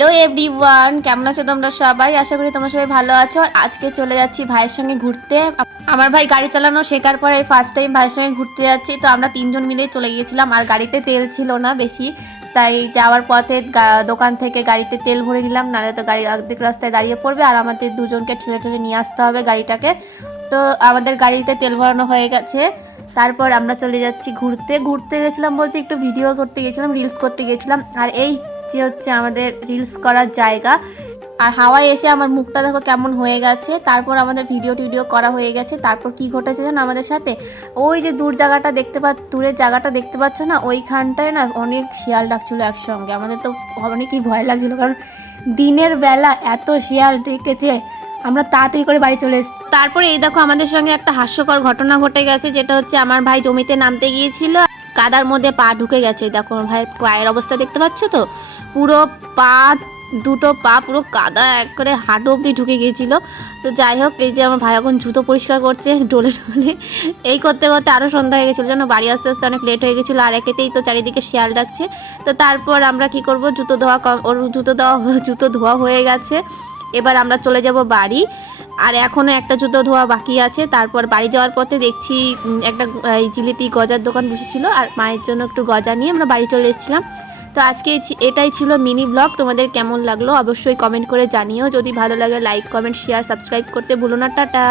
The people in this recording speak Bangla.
হ্যালো এভরিওয়ান, কেমন আছো তোমরা সবাই? আশা করি তোমরা সবাই ভালো আছো। আর আজকে চলে যাচ্ছি ভাইয়ের সঙ্গে ঘুরতে। আমার ভাই গাড়ি চালানো শেখার পরে ফার্স্ট টাইম ভাইয়ের সঙ্গে ঘুরতে যাচ্ছি। তো আমরা তিনজন মিলেই চলে গিয়েছিলাম, আর গাড়িতে তেল ছিল না বেশি, তাই যাওয়ার পথে দোকান থেকে গাড়িতে তেল ভরে নিলাম, নাহলে তো গাড়ি অর্ধেক রাস্তায় দাঁড়িয়ে পড়বে আর আমাদের দুজনকে ঠেলে ঠেলে নিয়ে আসতে হবে গাড়িটাকে। তো আমাদের গাড়িতে তেল ভরানো হয়ে গেছে। তারপর আমরা চলে যাচ্ছি ঘুরতে। ঘুরতে গেছিলাম বলতে একটু ভিডিও করতে গেছিলাম, রিলস করতে গেছিলাম। আর এই যে হচ্ছে আমাদের রিলস করার জায়গা। আর হাওয়ায় এসে আমার মুখটা দেখো কেমন হয়ে গেছে। তারপর আমাদের ভিডিও টিডিও করা হয়ে গেছে। তারপর কি ঘটেছে জানো আমাদের সাথে? ওই যে দূরের জায়গাটা দেখতে পাচ্ছ না, ওইখানটায় না অনেক শিয়াল ডাকছিল একসঙ্গে। আমাদের তো অনেকই ভয় লাগছিল, কারণ দিনের বেলা এত শিয়াল ডেকেছে। আমরা তাড়াতাড়ি করে বাড়ি চলে এসেছি। তারপরে এই দেখো আমাদের সঙ্গে একটা হাস্যকর ঘটনা ঘটে গেছে, যেটা হচ্ছে আমার ভাই জমিতে নামতে গিয়েছিল, কাদার মধ্যে পা ঢুকে গেছে। দেখো আমার ভাইয়ের পায়ের অবস্থা দেখতে পাচ্ছ তো, পুরো পা, দুটো পা পুরো কাদা এক করে হাঁটু অবধি ঢুকে গিয়েছিল। তো যাই হোক, এই যে আমার ভাই এখন জুতো পরিষ্কার করছে ডোলে ডোলে। এই করতে করতে আরও সন্ধ্যা হয়ে গেছিলো, যেন বাড়ি আসতে আসতে অনেক লেট হয়ে গেছিলো। আর একেতেই তো চারিদিকে শিয়াল ডাকছে। তো তারপর আমরা কি করব, ওর জুতো ধোয়া হয়ে গেছে। এবার আমরা চলে যাব বাড়ি। আর এখনও একটা জুতো ধোয়া বাকি আছে। তারপর বাড়ি যাওয়ার পথে দেখছি একটা জিলিপি গজার দোকান বসেছিল, আর মায়ের জন্য একটু গজা নিয়ে আমরা বাড়ি চলে এসেছিলাম। তো আজকে এটাই ছিল মিনি ব্লগ। তোমাদের কেমন লাগলো অবশ্যই কমেন্ট করে জানিও। যদি ভালো লাগে লাইক কমেন্ট শেয়ার সাবস্ক্রাইব করতে ভুলো না। টাটা।